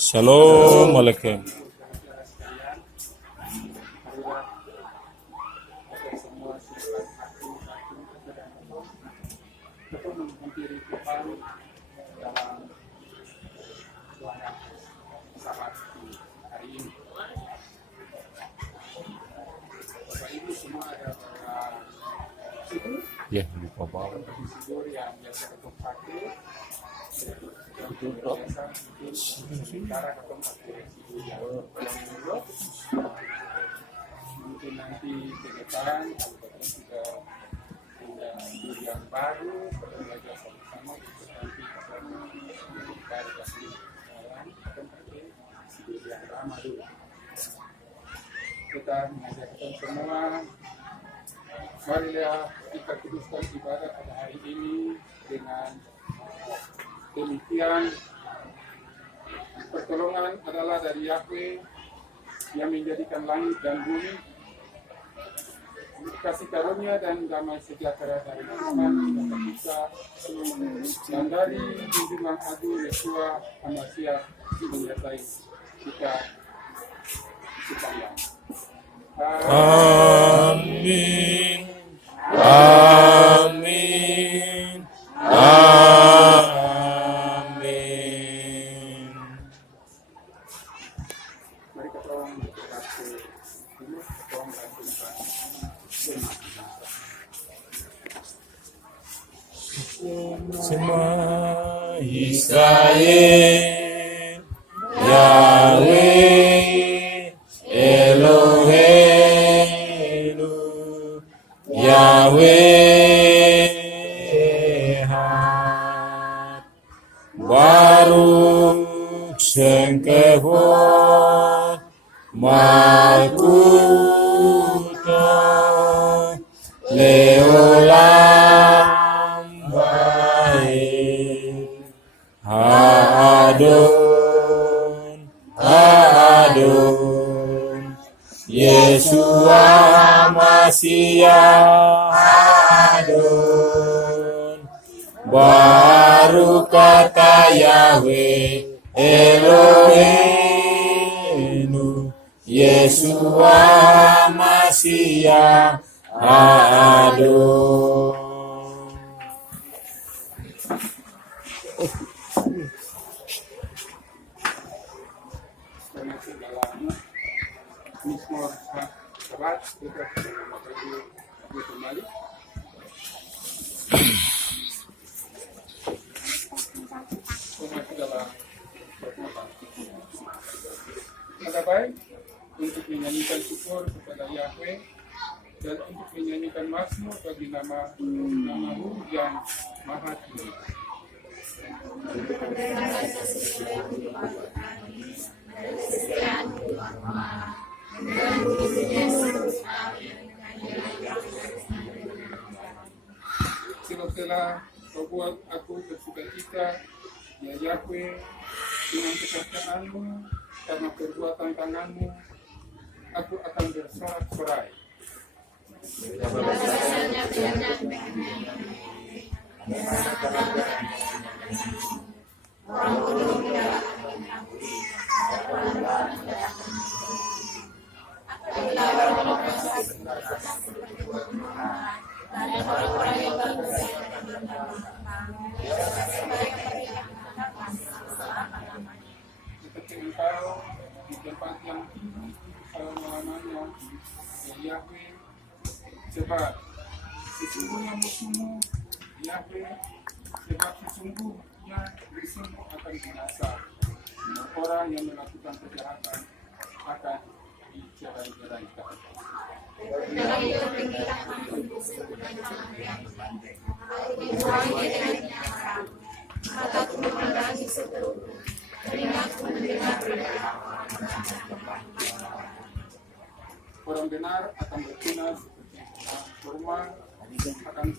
Shalom alaikum. Ya, lupa bawa. Mungkin nanti ke depan juga punya yang baru belajar sama-sama nanti kita kasih jalan yang ramah dulu. Kita mengajarkan semua, marilah kita kuduskan ibadah pada hari ini dengan demikian. Pertolongan adalah dari Yahweh yang menjadikan langit dan bumi. Kasih karunia dan damai sejahtera dari Tuhan kita dan dari junjungan agung Yeshua Hamashiach menyertai kita sepanjang. Amin. Amin. Amin. Mari kita orang berkata dulu, orang berkata Semua Israel, Yahweh Eloheinu, Yahweh Echad, Baruch Shem Kevod Malkuto Leolam Vaed Ha'adon Ha'adon Yeshua Mashiach Ha'adon Baruch atah Yahweh Eloheinu Yeshua Mashiach Adon. dengan segala mismor sahabat kita kembali. Dengan segala ada baik untuk menyanyikan syukur kepada Yahweh dan untuk menyanyikan mazmur bagi nama-Mu yang maha tinggi. Sebab telah Kau buat aku bersukacita, ya Yahweh, dengan kesaksian-Mu, karena perbuatan tangan-Mu, aku akan bersorak-sorai. Seperti Engkau di tempat yang tinggi selama-lamanya, ya Yahweh, sebab sesungguhnya musuhmu, Yahweh, sebab sesungguhnya musuhmu akan binasa. Dan orang yang melakukan kejahatan akan dicerai-beraikan. Orang benar akan bertunas, kurma akan